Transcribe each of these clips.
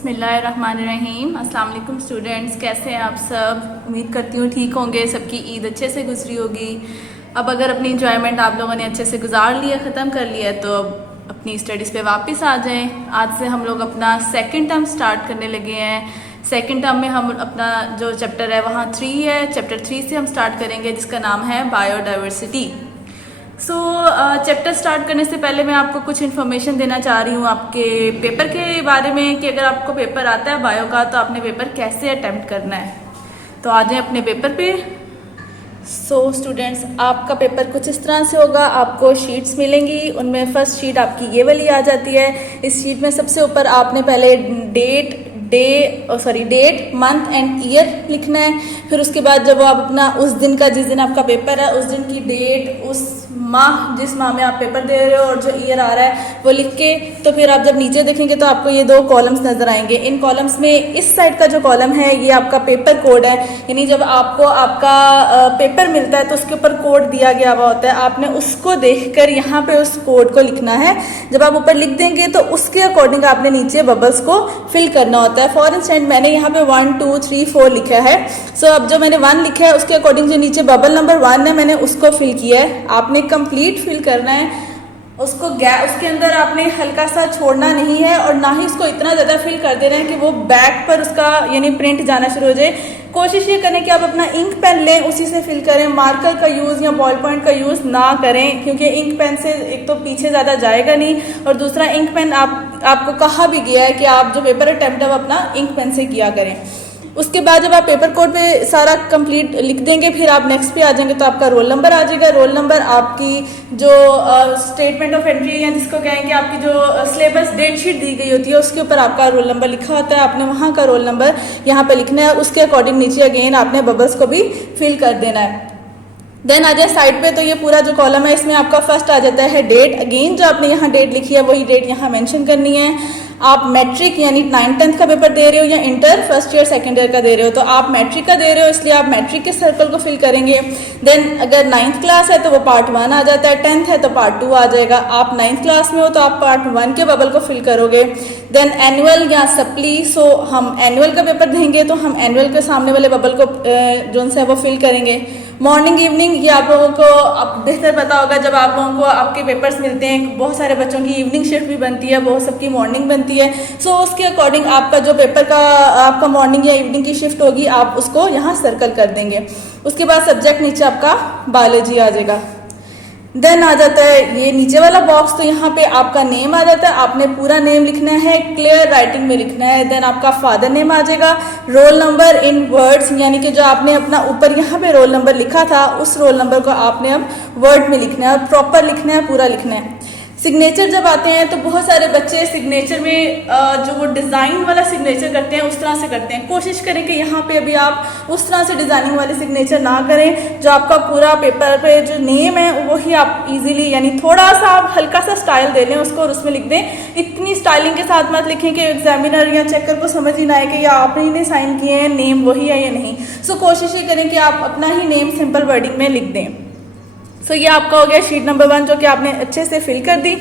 बिस्मिल्लाहिर्रहमानिर्रहीम। अस्सलाम वालेकुम स्टूडेंट्स, कैसे हैं आप सब। उम्मीद करती हूँ ठीक होंगे, सबकी ईद अच्छे से गुजरी होगी। अब अगर अपनी इंजॉयमेंट आप लोगों ने अच्छे से गुजार लिया, ख़त्म कर लिया, तो अब अपनी स्टडीज़ पे वापस आ जाएं। आज से हम लोग अपना सेकंड टर्म स्टार्ट करने लगे हैं। सेकंड टर्म में हम अपना जो चैप्टर है वहाँ 3 है, चैप्टर 3 से हम स्टार्ट करेंगे जिसका नाम है बायोडाइवर्सिटी। चैप्टर स्टार्ट करने से पहले मैं आपको कुछ इन्फॉर्मेशन देना चाह रही हूँ आपके पेपर के बारे में कि अगर आपको पेपर आता है बायो का तो आपने पेपर कैसे अटेम्प्ट करना है। तो आ जाएं अपने पेपर पे। स्टूडेंट्स, आपका पेपर कुछ इस तरह से होगा। आपको शीट्स मिलेंगी, उनमें फर्स्ट शीट आपकी ये वाली आ जाती है। इस शीट में सबसे ऊपर आपने पहले डेट, मंथ एंड ईयर लिखना है। फिर उसके बाद जब आप अपना उस दिन का, जिस दिन आपका पेपर है, उस दिन की डेट, उस माह, जिस माह में आप पेपर दे रहे हो और जो ईयर आ रहा है वो लिख के, तो फिर आप जब नीचे देखेंगे तो आपको ये 2 कॉलम्स नजर आएंगे। इन कॉलम्स में इस साइड का जो कॉलम है ये आपका पेपर कोड है, यानी जब आपको आपका पेपर मिलता है तो उसके ऊपर कोड दिया गया हुआ होता है। आपने उसको देखकर यहाँ पे उस कोड को लिखना है। जब आप ऊपर लिख देंगे तो उसके अकॉर्डिंग आपने नीचे बबल्स को फिल करना होता है। फॉर इंस्टेंट मैंने यहाँ पे 1 2 3 4 लिखा है। अब जो मैंने 1 लिखा है उसके अकॉर्डिंग जो नीचे बबल नंबर 1 है मैंने उसको फिल किया है। आपने कंप्लीट फिल करना है उसको। उसके अंदर आपने हल्का सा छोड़ना नहीं है और ना ही उसको इतना ज़्यादा फिल कर देना है कि वो बैक पर उसका यानी प्रिंट जाना शुरू हो जाए। कोशिश ये करें कि आप अपना इंक पेन लें, उसी से फिल करें। मार्कर का यूज़ या बॉल पॉइंट का यूज़ ना करें, क्योंकि इंक पेन से एक तो पीछे ज़्यादा जाएगा नहीं और दूसरा इंक पेन आपको कहा भी गया है कि आप जो पेपर अटेम्प्ट है अपना इंक पेन से किया करें। उसके बाद जब आप पेपर कोड पे सारा कंप्लीट लिख देंगे फिर आप नेक्स्ट पे आ जाएंगे तो आपका रोल नंबर आ जाएगा। रोल नंबर आपकी जो स्टेटमेंट ऑफ एंट्री या जिसको कहेंगे आपकी जो सिलेबस डेट शीट दी गई होती है उसके ऊपर आपका रोल नंबर लिखा होता है। आपने वहाँ का रोल नंबर यहाँ पे लिखना है। उसके अकॉर्डिंग नीचे अगेन आपने बबल्स को भी फिल कर देना है। देन आ जाए साइड पे, तो ये पूरा जो कॉलम है इसमें आपका फर्स्ट आ जाता है डेट। अगेन जो आपने यहाँ डेट लिखी है वही डेट यहाँ मेंशन करनी है। आप मैट्रिक यानी 9th 10th का पेपर दे रहे हो या inter first year second year का दे रहे हो, तो आप मैट्रिक का दे रहे हो इसलिए आप मैट्रिक के सर्कल को फिल करेंगे। देन अगर 9th क्लास है तो वो पार्ट 1 आ जाता है, 10th है तो पार्ट 2 आ जाएगा। आप 9th क्लास में हो तो आप पार्ट 1 के बबल को फिल करोगे। देन एनुअल या सप्ली, हम एनुअल का पेपर देंगे तो हम एनुअल के सामने वाले बबल को जो है वो फिल करेंगे। मॉर्निंग इवनिंग, ये आप लोगों को अब बेहतर पता होगा। जब आप लोगों को आपके पेपर्स मिलते हैं, बहुत सारे बच्चों की इवनिंग शिफ्ट भी बनती है, बहुत सबकी मॉर्निंग बनती है। उसके अकॉर्डिंग आपका जो पेपर का आपका मॉर्निंग या इवनिंग की शिफ्ट होगी आप उसको यहाँ सर्कल कर देंगे। उसके बाद सब्जेक्ट नीचे आपका बायोलॉजी आ जाएगा। देन आ जाता है ये नीचे वाला बॉक्स, तो यहाँ पे आपका नेम आ जाता है। आपने पूरा नेम लिखना है, क्लियर राइटिंग में लिखना है। देन आपका फादर नेम आ जाएगा। रोल नंबर इन वर्ड्स, यानी कि जो आपने अपना ऊपर यहाँ पे रोल नंबर लिखा था उस रोल नंबर को आपने अब वर्ड में लिखना है, प्रॉपर लिखना है, पूरा लिखना है। सिग्नेचर जब आते हैं तो बहुत सारे बच्चे सिग्नेचर में जो वो डिज़ाइन वाला सिग्नेचर करते हैं उस तरह से करते हैं। कोशिश करें कि यहाँ पे अभी आप उस तरह से डिज़ाइनिंग वाले सिग्नेचर ना करें। जो आपका पूरा पेपर पे जो नेम है वही आप इजीली, यानी थोड़ा सा आप हल्का सा स्टाइल दे लें उसको और उसमें लिख दें। इतनी स्टाइलिंग के साथ मत लिखें कि एग्जामिनर या चेकर को समझ ही ना आए कि या आपने ही साइन किए हैं, नेम वही है या नहीं। कोशिश ये करें कि आप अपना ही नेम सिंपल वर्डिंग में लिख दें। ये आपका हो गया शीट नंबर 1 जो कि आपने अच्छे से फिल कर दी।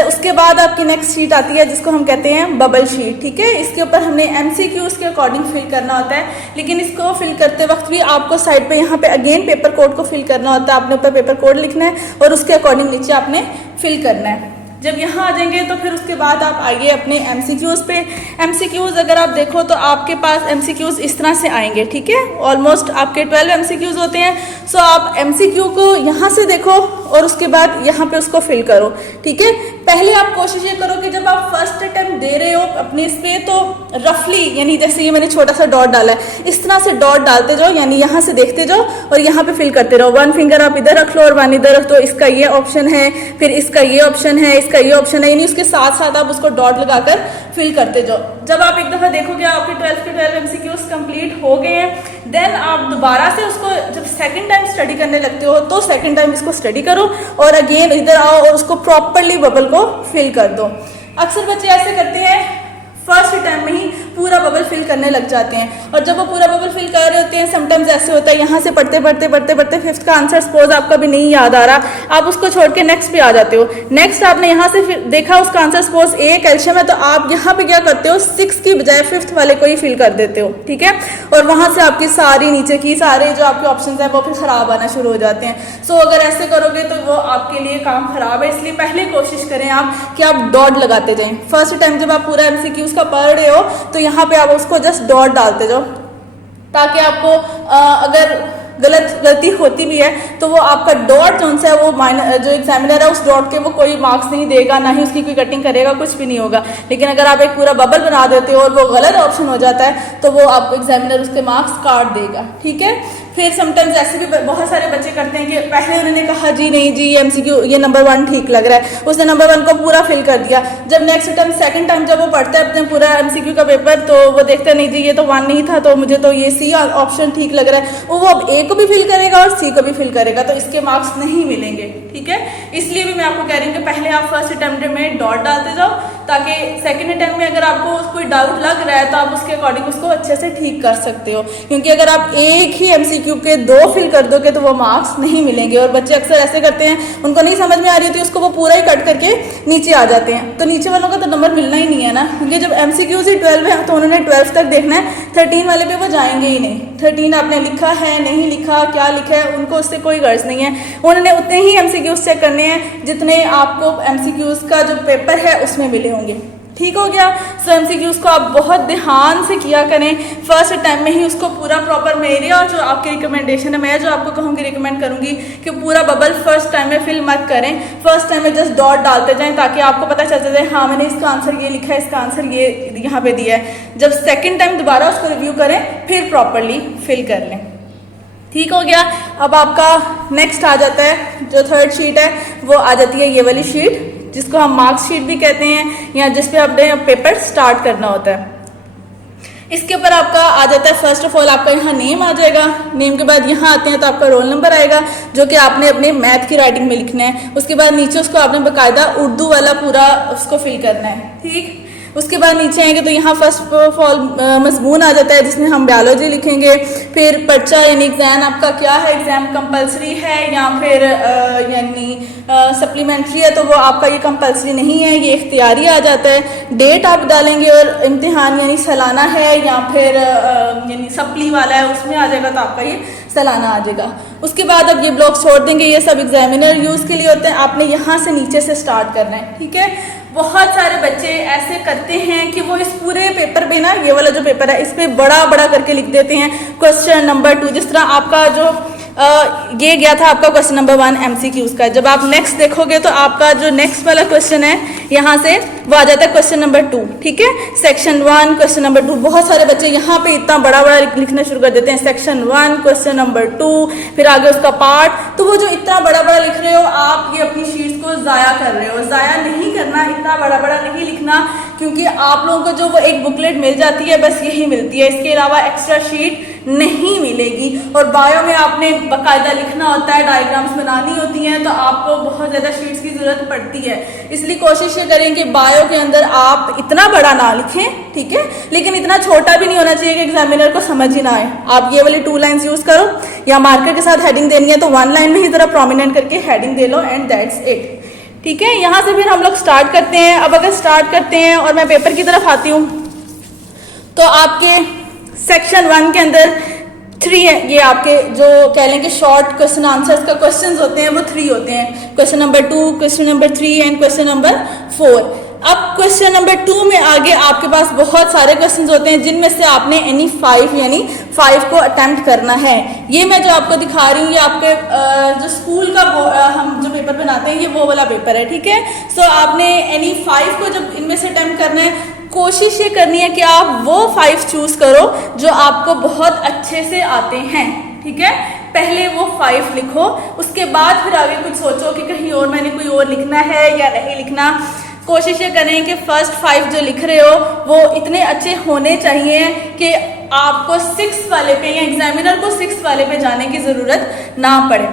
उसके बाद आपकी नेक्स्ट शीट आती है जिसको हम कहते हैं बबल शीट। ठीक है, इसके ऊपर हमने MCQs के अकॉर्डिंग फिल करना होता है, लेकिन इसको फिल करते वक्त भी आपको साइड पे यहाँ पे अगेन पेपर कोड को फिल करना होता है। आपने ऊपर पेपर कोड लिखना है और उसके अकॉर्डिंग नीचे आपने फिल करना है। जब यहाँ आ जाएंगे तो फिर उसके बाद आप आइए अपने MCQs पे। MCQs अगर आप देखो तो आपके पास MCQs इस तरह से आएंगे। ठीक है, ऑलमोस्ट आपके 12 MCQs होते हैं। आप MCQ को यहाँ से देखो और उसके बाद यहाँ पे उसको फिल करो। ठीक है, पहले आप कोशिश ये करो कि जब आप फर्स्ट अटेम्प्ट दे रहे हो अपने इस पे तो रफली, यानी जैसे ये मैंने छोटा सा डॉट डाला है इस तरह से डॉट डालते जाओ, यानी यहाँ से देखते जाओ और यहाँ पे फिल करते रहो। 1 फिंगर आप इधर रख लो और 1 इधर रख दो। इसका ये ऑप्शन है, फिर इसका ये ऑप्शन है, इसका ये ऑप्शन है, यानी उसके साथ साथ आप उसको डॉट लगाकर फिल करते जाओ। जब आप एक दफ़ा देखोगे आपके 12 के 12 MCQs कंप्लीट हो गए हैं, देन आप दोबारा से उसको जब सेकंड टाइम स्टडी करने लगते हो तो सेकंड टाइम इसको स्टडी करो और अगेन इधर आओ और उसको प्रॉपरली बबल को फिल कर दो। अक्सर बच्चे ऐसे करते हैं फर्स्ट टाइम में ही पूरा बबल फिल करने लग जाते हैं। और जब वो पूरा बबल फिल कर रहे होते हैं, समटाइम्स ऐसे होता है यहाँ से पढ़ते पढ़ते पढ़ते पढ़ते फिफ्थ का आंसर सपोज आपका भी नहीं याद आ रहा, आप उसको छोड़ के नेक्स्ट पे आ जाते हो। नेक्स्ट आपने यहाँ से देखा उसका आंसर सपोज ए कैल्शियम है, तो आप यहाँ पे क्या करते हो, 6 की बजाय फिफ्थ वाले को ही फिल कर देते हो, ठीक है। और वहां से आपकी सारी नीचे की सारे जो आपके ऑप्शंस हैं वो फिर खराब आना शुरू हो जाते हैं। सो अगर ऐसे करोगे तो वो आपके लिए काम खराब है। इसलिए पहले कोशिश करें आप कि आप डॉट लगाते जाएं। फर्स्ट टाइम जब आप पूरा एमसीक्यूज का पढ़ रहे हो तो यहाँ पे आप उसको जस्ट डॉट डालते जाओ, ताकि आपको अगर गलती होती भी है तो वो आपका डॉट जो है वो जो एग्जामिनर है उस डॉट के वो कोई मार्क्स नहीं देगा, ना ही उसकी कोई कटिंग करेगा, कुछ भी नहीं होगा। लेकिन अगर आप एक पूरा बबल बना देते हो और वो गलत ऑप्शन हो जाता है तो वो आपको एग्जामिनर उसके मार्क्स काट देगा, ठीक है। फिर समटाइम्स ऐसे भी बहुत सारे बच्चे करते हैं कि पहले उन्होंने कहा जी नहीं जी एमसीक्यू ये नंबर 1 ठीक लग रहा है, उसने नंबर 1 को पूरा फिल कर दिया। जब नेक्स्ट टाइम सेकंड टाइम जब वो पढ़ता है अपने पूरा एमसीक्यू का पेपर तो वो देखता है नहीं जी ये तो 1 नहीं था, तो मुझे तो ये सी ऑप्शन ठीक लग रहा है, वो अब ए को भी फिल करेगा और सी को भी फिल करेगा, तो इसके मार्क्स नहीं मिलेंगे, ठीक है। इसलिए भी मैं आपको कह रही हूँ कि पहले आप फर्स्ट अटेम्प्ट में डॉट डालते जाओ, ताकि सेकंड अटेम्प्ट में अगर आपको कोई डाउट लग रहा है तो आप उसके अकॉर्डिंग उसको अच्छे से ठीक कर सकते हो। क्योंकि अगर आप एक ही एमसीक्यू के 2 फिल कर दोगे तो वो मार्क्स नहीं मिलेंगे। और बच्चे अक्सर ऐसे करते हैं, उनको नहीं समझ में आ रही होती उसको वो पूरा ही कट करके नीचे आ जाते हैं, तो नीचे वालों का तो नंबर मिलना ही नहीं है ना। क्योंकि जब एमसीक्यूज ही 12 है तो उन्होंने 12 तक देखना है, 13 वाले पे वो जाएंगे ही नहीं। 13 आपने लिखा है नहीं लिखा, क्या लिखा है, उनको उससे कोई गर्ज नहीं है। उन्होंने उतने ही एमसीक्यूज चेक करने हैं जितने आपको एमसीक्यूज का जो पेपर है उसमें मिले होंगे, ठीक हो गया। सो एमसीक्यूज को आप बहुत ध्यान से किया करें, फर्स्ट टाइम में ही उसको पूरा प्रॉपर मेरे और जो आपकी रिकमेंडेशन है, मैं जो आपको कहूँगी रिकमेंड करूँगी कि पूरा बबल फर्स्ट टाइम में फिल मत करें, फर्स्ट टाइम में जस्ट डॉट डालते जाएं, ताकि आपको पता चल जाए हाँ मैंने इसका आंसर ये लिखा है, इसका आंसर ये यहाँ पे दिया है। जब सेकेंड टाइम दोबारा उसको रिव्यू करें फिर प्रॉपरली फिल कर लें, ठीक हो गया। अब आपका नेक्स्ट आ जाता है जो थर्ड शीट है, वो आ जाती है ये वाली शीट जिसको हम मार्क्स शीट भी कहते हैं, या जिस पे आपने पेपर स्टार्ट करना होता है। इसके ऊपर आपका आ जाता है फर्स्ट ऑफ ऑल आपका यहाँ नेम आ जाएगा, नेम के बाद यहाँ आते हैं तो आपका रोल नंबर आएगा जो कि आपने अपने मैथ की राइटिंग में लिखना है। उसके बाद नीचे उसको आपने बाकायदा उर्दू वाला पूरा उसको फिल करना है, ठीक। उसके बाद नीचे आएंगे तो यहाँ फर्स्ट ऑफ ऑल मजमून आ जाता है जिसमें हम बायोलॉजी लिखेंगे। फिर पर्चा यानी एग्जाम आपका क्या है, एग्जाम कंपलसरी है या फिर यानी सप्लीमेंट्री है, तो वो आपका ये कंपलसरी नहीं है, ये इख्तियारी आ जाता है। डेट आप डालेंगे और इम्तिहान यानी सालाना है या फिर यानी सप्ली वाला है उसमें आ जाएगा तो आपका ये सालाना आ जाएगा। उसके बाद अब ये ब्लॉक छोड़ देंगे, ये सब एग्जामिनर यूज़ के लिए होते हैं, आपने यहाँ से नीचे से स्टार्ट करना है, ठीक है। बहुत सारे बच्चे ऐसे करते हैं कि वो इस पूरे पेपर पे ना, ये वाला जो पेपर है इस पे बड़ा बड़ा करके लिख देते हैं क्वेश्चन नंबर 2, जिस तरह आपका जो ये गया था आपका क्वेश्चन नंबर 1 एमसीक्यूज का। जब आप नेक्स्ट देखोगे तो आपका जो नेक्स्ट वाला क्वेश्चन है यहाँ से वो आ जाता है क्वेश्चन नंबर 2, ठीक है। सेक्शन 1 क्वेश्चन नंबर 2, बहुत सारे बच्चे यहाँ पे इतना बड़ा बड़ा लिखना शुरू कर देते हैं, सेक्शन 1 क्वेश्चन नंबर 2, फिर आगे उसका पार्ट। तो वो जो इतना बड़ा बड़ा लिख रहे हो आप ये अपनी शीट्स को ज़ाया कर रहे हो। ज़ाया नहीं करना, इतना बड़ा बड़ा नहीं लिखना, क्योंकि आप लोगों को जो वो एक बुकलेट मिल जाती है बस यही मिलती है, इसके अलावा एक्स्ट्रा शीट नहीं मिलेगी। और बायो में आपने बाकायदा लिखना होता है, डायग्राम्स बनानी होती हैं, तो आपको बहुत ज़्यादा शीट्स की ज़रूरत पड़ती है। इसलिए कोशिश ये करें कि बायो के अंदर आप इतना बड़ा ना लिखें, ठीक है, लेकिन इतना छोटा भी नहीं होना चाहिए कि एग्जामिनर को समझ ही ना आए। आप ये वाली 2 लाइन्स यूज़ करो, या मार्कर के साथ हेडिंग देनी है तो 1 लाइन में ही ज़रा प्रोमिनेंट करके heading they low and that's it, ठीक है। यहाँ से फिर हम लोग स्टार्ट करते हैं। अब अगर स्टार्ट करते हैं और मैं पेपर की तरफ आती हूँ तो आपके सेक्शन 1 के अंदर 3 है, ये आपके जो कह लें कि शॉर्ट क्वेश्चन आंसर्स का क्वेश्चंस होते हैं वो 3 होते हैं, question number 2, question number 3 and question number 4। अब क्वेश्चन नंबर 2 में आगे आपके पास बहुत सारे क्वेश्चंस होते हैं जिनमें से आपने एनी 5 यानी 5 को अटेम्प्ट करना है। ये मैं जो आपको दिखा रही हूँ ये आपके जो स्कूल का हम जो पेपर बनाते हैं ये वो वाला पेपर है, ठीक है। सो आपने एनी 5 को जब इनमें से अटेम्प्ट करना है, कोशिश ये करनी है कि आप वो 5 चूज करो जो आपको बहुत अच्छे से आते हैं, ठीक है। पहले वो 5 लिखो, उसके बाद फिर आगे कुछ सोचो कि कहीं और मैंने कोई और लिखना है या नहीं लिखना। कोशिश ये करें कि फर्स्ट 5 जो लिख रहे हो वो इतने अच्छे होने चाहिए कि आपको 6 वाले पे या एग्जामिनर को 6 वाले पे जाने की ज़रूरत ना पड़े,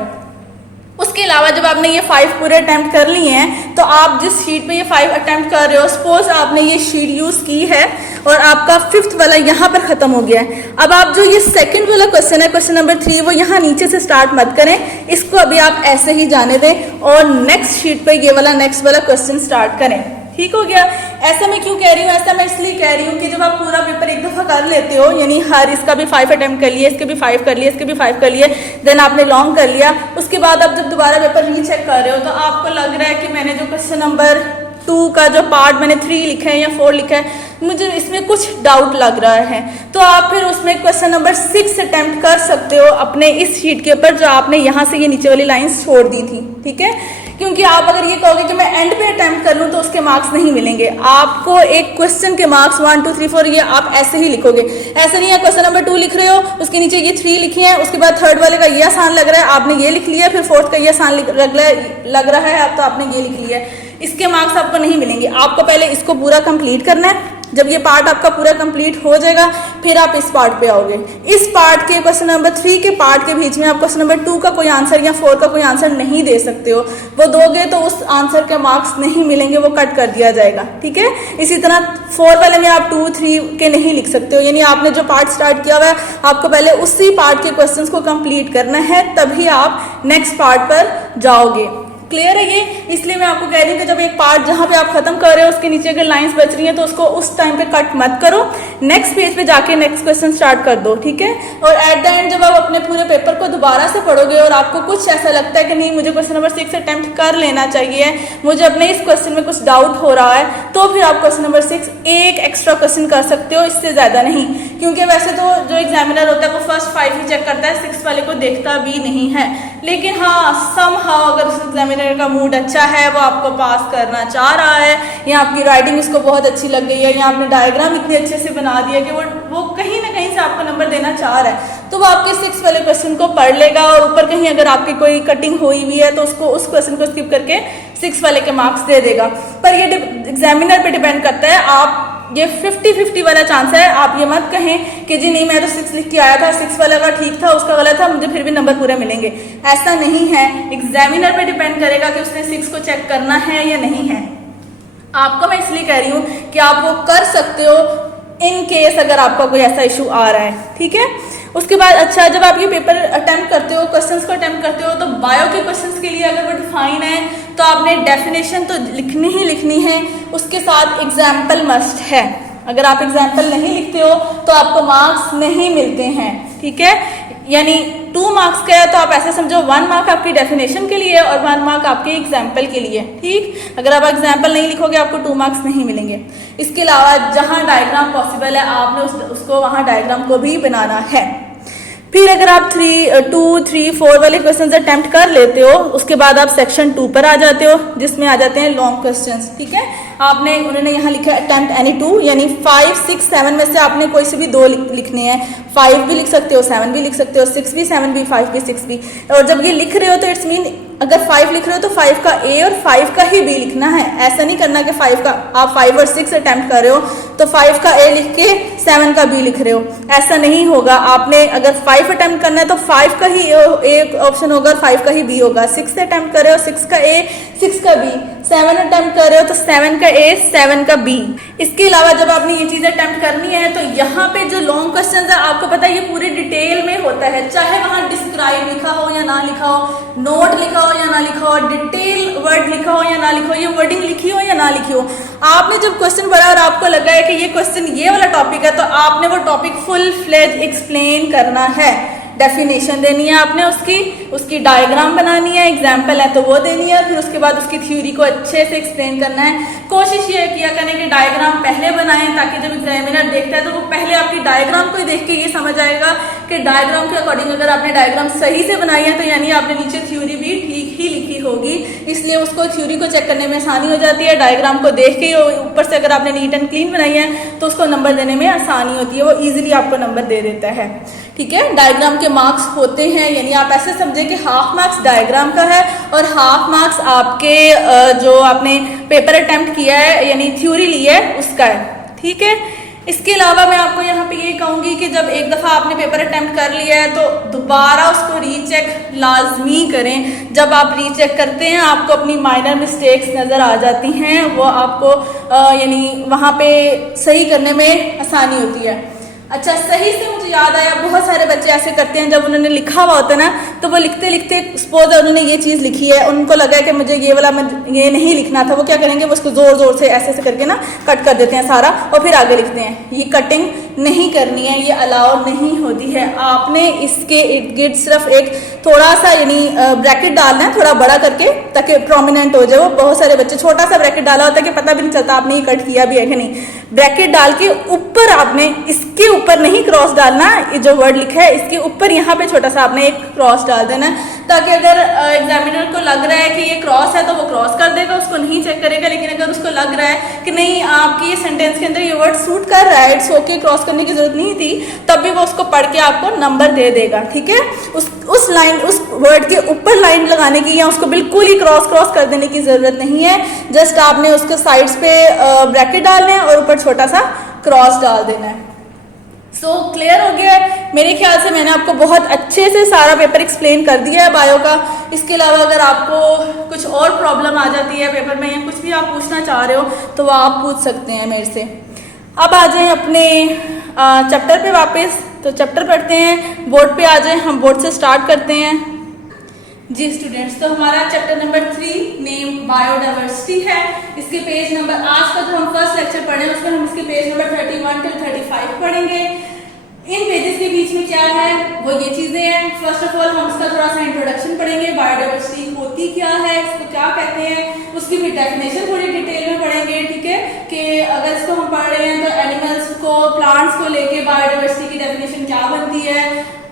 उसके अलावा जब आपने ये 5 पूरे अटैम्प्ट कर लिए हैं तो आप जिस शीट पे ये 5 अटैम्प्ट कर रहे हो, सपोज आपने ये शीट यूज़ की है और आपका 5th वाला यहाँ पर ख़त्म हो गया है। अब आप जो ये सेकंड वाला क्वेश्चन है, क्वेश्चन नंबर 3, वो यहाँ नीचे से स्टार्ट मत करें, इसको अभी आप ऐसे ही जाने दें और नेक्स्ट शीट पे ये वाला नेक्स्ट वाला क्वेश्चन स्टार्ट करें। ठीक हो गया। ऐसा मैं क्यों कह रही हूँ, ऐसा मैं इसलिए कह रही हूँ कि जब आप पूरा पेपर एक दफ़ा कर लेते हो, यानी हर इसका भी 5 अटैम्प्ट कर लिए, इसके भी 5 कर लिए, इसके भी 5 कर लिए, देन आपने लॉन्ग कर लिया, उसके बाद आप जब दोबारा पेपर रीचेक कर रहे हो तो आपको लग रहा है कि मैंने जो क्वेश्चन नंबर 2 का जो पार्ट मैंने 3 लिखा है या 4 लिखा है, मुझे इसमें कुछ डाउट लग रहा है, तो आप फिर उसमें क्वेश्चन नंबर 6 अटैम्प्ट कर सकते हो अपने इस शीट के ऊपर जो आपने यहाँ से ये नीचे वाली लाइंस छोड़ दी थी। ठीक है, क्योंकि आप अगर ये कहोगे कि मैं एंड पे अटैम्प्ट कर लूँ तो उसके मार्क्स नहीं मिलेंगे आपको। एक क्वेश्चन के मार्क्स 1 2 3 4 ये आप ऐसे ही लिखोगे, ऐसे नहीं है क्वेश्चन नंबर 2 लिख रहे हो, उसके नीचे ये 3 लिखी है, उसके बाद थर्ड वाले का ये आसान लग रहा है, आपने ये लिख लिया, फिर फोर्थ का ये आसान लग रहा है, अब तो आपने ये लिख लिया है, इसके मार्क्स आपको नहीं मिलेंगे। आपको पहले इसको पूरा कंप्लीट करना है। जब ये पार्ट आपका पूरा कंप्लीट हो जाएगा फिर आप इस पार्ट पे आओगे। इस पार्ट के क्वेश्चन नंबर 3 के पार्ट के बीच में आप क्वेश्चन नंबर 2 का कोई आंसर या 4 का कोई आंसर नहीं दे सकते हो, वो दोगे तो उस आंसर के मार्क्स नहीं मिलेंगे, वो कट कर दिया जाएगा। ठीक है, इसी तरह 4 वाले में आप 2 3 के नहीं लिख सकते हो, यानी आपने जो पार्ट स्टार्ट किया हुआ है आपको पहले उसी पार्ट के क्वेश्चन को कंप्लीट करना है, तभी आप नेक्स्ट पार्ट पर जाओगे। क्लियर है ये? इसलिए मैं आपको कह रही हूँ कि जब एक पार्ट जहाँ पे आप खत्म कर रहे हो उसके नीचे अगर लाइंस बच रही हैं तो उसको उस टाइम पे कट मत करो, नेक्स्ट पेज पे जाके नेक्स्ट क्वेश्चन स्टार्ट कर दो। ठीक है, और एट द एंड जब आप अपने पूरे पेपर को दोबारा से पढ़ोगे और आपको कुछ ऐसा लगता है कि नहीं मुझे क्वेश्चन नंबर 6 अटैम्प्ट कर लेना चाहिए, मुझे अपने इस क्वेश्चन में कुछ डाउट हो रहा है, तो फिर आप क्वेश्चन नंबर 6 एक एक्स्ट्रा क्वेश्चन कर सकते हो, इससे ज़्यादा नहीं। क्योंकि वैसे तो जो एग्जामिनर होता है वो फर्स्ट 5 ही चेक करता है, 6 वाले को देखता भी नहीं है, लेकिन हाँ समहाउ अगर उस एग्जामिनर का मूड अच्छा है, वो आपको पास करना चाह रहा है, या आपकी राइटिंग उसको बहुत अच्छी लग गई है, या आपने डायग्राम इतने अच्छे से बना दिया कि वो कहीं ना कहीं से आपको नंबर देना चाह रहा है, तो वो आपके 6 वाले क्वेश्चन को पढ़ लेगा और ऊपर कहीं अगर आपकी कोई कटिंग हुई हुई है तो उसको उस क्वेश्चन को स्किप करके 6 वाले के मार्क्स दे देगा। पर ये एग्जामिनर पे डिपेंड करता है, आप ये 50-50 वाला चांस है। आप ये मत कहें कि जी नहीं मैं तो 6 लिख के आया था, 6 वाला का ठीक था उसका गलत था, मुझे फिर भी नंबर पूरे मिलेंगे, ऐसा नहीं है। एग्जामिनर पे डिपेंड करेगा कि उसने 6 को चेक करना है या नहीं है। आपको मैं इसलिए कह रही हूँ कि आप वो कर सकते हो इन केस अगर आपका कोई ऐसा इशू आ रहा है। ठीक है, उसके बाद अच्छा जब आप ये पेपर अटेम्प्ट करते हो, क्वेश्चंस को अटेम्प्ट करते हो, तो बायो के क्वेश्चंस के लिए अगर वो डिफाइन है तो आपने डेफिनेशन तो लिखनी ही लिखनी है, उसके साथ एग्जाम्पल मस्ट है। अगर आप एग्जाम्पल नहीं लिखते हो तो आपको मार्क्स नहीं मिलते हैं। ठीक है, यानी 2 मार्क्स का है तो आप ऐसे समझो 1 मार्क आपकी डेफिनेशन के लिए और 1 मार्क आपके एग्जाम्पल के लिए। ठीक, अगर आप एग्जाम्पल नहीं लिखोगे आपको 2 मार्क्स नहीं मिलेंगे। इसके अलावा जहाँ डायग्राम पॉसिबल है आपने उसको वहाँ डायग्राम को भी बनाना है। फिर अगर आप 2, 3, 4 वाले क्वेश्चंस अटेम्प्ट कर लेते हो, उसके बाद आप सेक्शन 2 पर आ जाते हो जिसमें आ जाते हैं लॉन्ग क्वेश्चंस। ठीक है, आपने उन्होंने यहाँ लिखा है अटेम्प्ट एनी 2, यानी 5, 6, 7 में से आपने कोई से भी 2 लिखने हैं। 5 भी लिख सकते हो, 7 भी लिख सकते हो, 6 भी, 7 भी, 5 भी, 6 भी। और जब ये लिख रहे हो तो इट्स मीन अगर 5 लिख रहे हो तो 5 का A और 5 का ही B लिखना है। ऐसा नहीं करना कि 5 का आप 5 और 6 अटेम्प्ट कर रहे हो तो 5 का A लिख के 7 का B लिख रहे हो, ऐसा नहीं होगा। आपने अगर 5 अटेम्प्ट करना है तो 5 का ही A ऑप्शन होगा और 5 का ही B होगा। 6 अटेम्प्ट कर रहे हो 6 का A, 6 का B। 7 अटेम्प्ट कर रहे हो तो 7 का A, 7 का B। इसके अलावा जब आपने ये चीज़ अटेम्प्ट करनी है तो यहाँ पे जो लॉन्ग क्वेश्चन है आपको पता है ये पूरे डिटेल में होता है, चाहे वहाँ डिस्क्राइब लिखा हो या ना लिखा हो, नोट लिखा हो या ना लिखा हो, डिटेल वर्ड लिखा हो या ना लिखा हो, ये वर्डिंग लिखी हो या ना लिखी हो। आपने जब क्वेश्चन पढ़ा और आपको लगा है कि ये क्वेश्चन ये वाला टॉपिक है तो आपने वो टॉपिक फुल फ्लेज एक्सप्लेन करना है। डेफिनेशन देनी है आपने उसकी डायग्राम बनानी है, एग्जाम्पल है तो वो देनी है, फिर उसके बाद उसकी थ्योरी को अच्छे से एक्सप्लेन करना है। कोशिश ये किया करें कि डायग्राम पहले बनाएं ताकि जब एग्जामिनर देखता है तो वो पहले आपकी डायग्राम को ही देख के ये समझ आएगा कि डायग्राम के अकॉर्डिंग अगर आपने डायग्राम सही से बनाई है तो यानी आपने नीचे थ्योरी भी ठीक ही लिखी होगी, इसलिए उसको थ्योरी को चेक करने में आसानी हो जाती है। डायग्राम को देख के ऊपर से अगर आपने नीट एंड क्लीन बनाई है तो उसको नंबर देने में आसानी होती है, वो ईजिली आपको नंबर दे देता है। ठीक है, डायग्राम के मार्क्स होते हैं, यानी आप ऐसे समझे कि हाफ मार्क्स डायग्राम का है और हाफ मार्क्स आपके जो आपने पेपर अटेम्प्ट किया है यानी थ्योरी ली है उसका है। ठीक है, इसके अलावा मैं आपको यहाँ पे ये कहूँगी कि जब एक दफ़ा आपने पेपर अटेम्प्ट कर लिया है तो दोबारा उसको रीचेक लाजमी करें। जब आप रीचेक करते हैं आपको अपनी माइनर मिस्टेक्स नज़र आ जाती हैं, वो आपको यानी वहाँ पे सही करने में आसानी होती है। अच्छा, सही से मुझे याद आया, बहुत सारे बच्चे ऐसे करते हैं जब उन्होंने लिखा हुआ होता है ना, तो वो लिखते लिखते सपोज उन्होंने ये चीज़ लिखी है, उनको लगा है कि मुझे ये वाला ये नहीं लिखना था, वो क्या करेंगे, वो उसको ज़ोर ज़ोर से ऐसे ऐसे करके ना कट कर देते हैं सारा और फिर आगे लिखते हैं। ये कटिंग नहीं करनी है, ये अलाउ नहीं होती है। आपने इसके इर्द गिर्द सिर्फ एक थोड़ा सा यानी ब्रैकेट डालना है, थोड़ा बड़ा करके, ताकि प्रोमिनेंट हो जाए। वो बहुत सारे बच्चे छोटा सा ब्रैकेट डाला होता है कि पता भी नहीं चलता आपने ये कट किया भी है कि नहीं। ब्रैकेट डाल के ऊपर आपने, इसके ऊपर नहीं क्रॉस डालना, ये जो वर्ड लिखा है इसके ऊपर यहाँ पे छोटा सा आपने एक क्रॉस डाल देना है, ताकि अगर एग्जामिनर को लग रहा है कि ये क्रॉस है तो वो क्रॉस कर देगा, उसको नहीं चेक करेगा। लेकिन अगर उसको लग रहा है कि नहीं आपकी ये सेंटेंस के अंदर ये वर्ड सूट कर रहा है, इट्स ओके, क्रॉस करने की जरूरत नहीं थी, तब भी वो उसको पढ़ के आपको नंबर दे देगा। ठीक है, उस लाइन, उस वर्ड के ऊपर लाइन लगाने की या उसको बिल्कुल ही क्रॉस कर देने की जरूरत नहीं है। जस्ट आपने उसको साइड्स पे ब्रैकेट डालना है और ऊपर छोटा सा क्रॉस डाल देना है। सो क्लियर हो गया है? मेरे ख्याल से मैंने आपको बहुत अच्छे से सारा पेपर एक्सप्लेन कर दिया है बायो का। इसके अलावा अगर आपको कुछ और प्रॉब्लम आ जाती है पेपर में या कुछ भी आप पूछना चाह रहे हो तो वो आप पूछ सकते हैं मेरे से। अब आ जाएं अपने चैप्टर पे वापस। तो चैप्टर पढ़ते हैं, बोर्ड पे आ जाएं, हम बोर्ड से स्टार्ट करते हैं। जी स्टूडेंट्स, तो हमारा चैप्टर नंबर 3 नेम बायोडाइवर्सिटी है। इसके पेज नंबर, आज का जो हम फर्स्ट लेक्चर पढ़े हैं उसमें हम इसके पेज नंबर 31 till 35 पढ़ेंगे। इन पेजेस के बीच में क्या है वो ये चीजें हैं। फर्स्ट ऑफ ऑल हम इसका थोड़ा सा इंट्रोडक्शन पढ़ेंगे, बायोडाइवर्सिटी होती क्या है, इसको क्या कहते हैं, उसकी भी डेफिनेशन थोड़ी डिटेल में पढ़ेंगे। ठीक है, कि अगर इसको हम पढ़ रहे हैं तो एनिमल्स को, प्लांट्स को लेके बायोडाइवर्सिटी की डेफिनेशन क्या बनती है,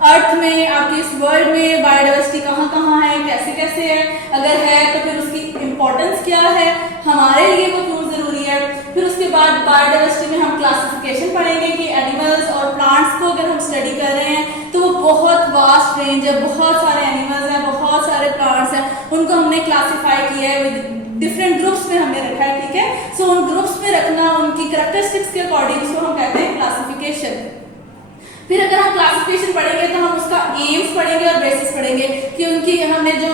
अर्थ में, आपके इस वर्ल्ड में बायोडाइवर्सिटी कहाँ कहाँ है, कैसे कैसे है, अगर है तो फिर उसकी इम्पोर्टेंस क्या है, हमारे लिए वो क्यों जरूरी है। फिर उसके बाद बायोडाइवर्सिटी में हम क्लासिफिकेशन पढ़ेंगे कि एनिमल्स और प्लांट्स को अगर हम स्टडी कर रहे हैं तो वो बहुत वास्ट रेंज है, बहुत सारे एनिमल्स हैं, बहुत सारे प्लांट्स हैं, उनको हमने क्लासीफाई किया है, डिफरेंट ग्रुप्स में हमने रखा है। ठीक है, सो उन ग्रुप्स में रखना, उनकी कैरेक्टरिस्टिक्स के अकॉर्डिंग उसको हम कहते हैं क्लासिफिकेशन। फिर अगर हम क्लासिफिकेशन पढ़ेंगे तो हम उसका एम्स पढ़ेंगे और बेसिस पढ़ेंगे कि उनकी हमने जो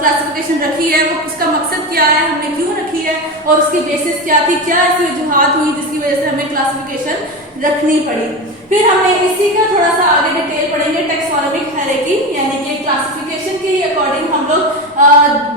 क्लासिफिकेशन रखी है वो उसका मकसद क्या है, हमने क्यों रखी है और उसकी बेसिस क्या थी, क्या ऐसी वजूहात हुई जिसकी वजह से हमें क्लासिफिकेशन रखनी पड़ी। फिर हमने इसी का थोड़ा सा आगे डिटेल पढ़ेंगे, टैक्सोनॉमिक हायरार्की, यानी कि क्लासिफिकेशन के ही अकॉर्डिंग हम लोग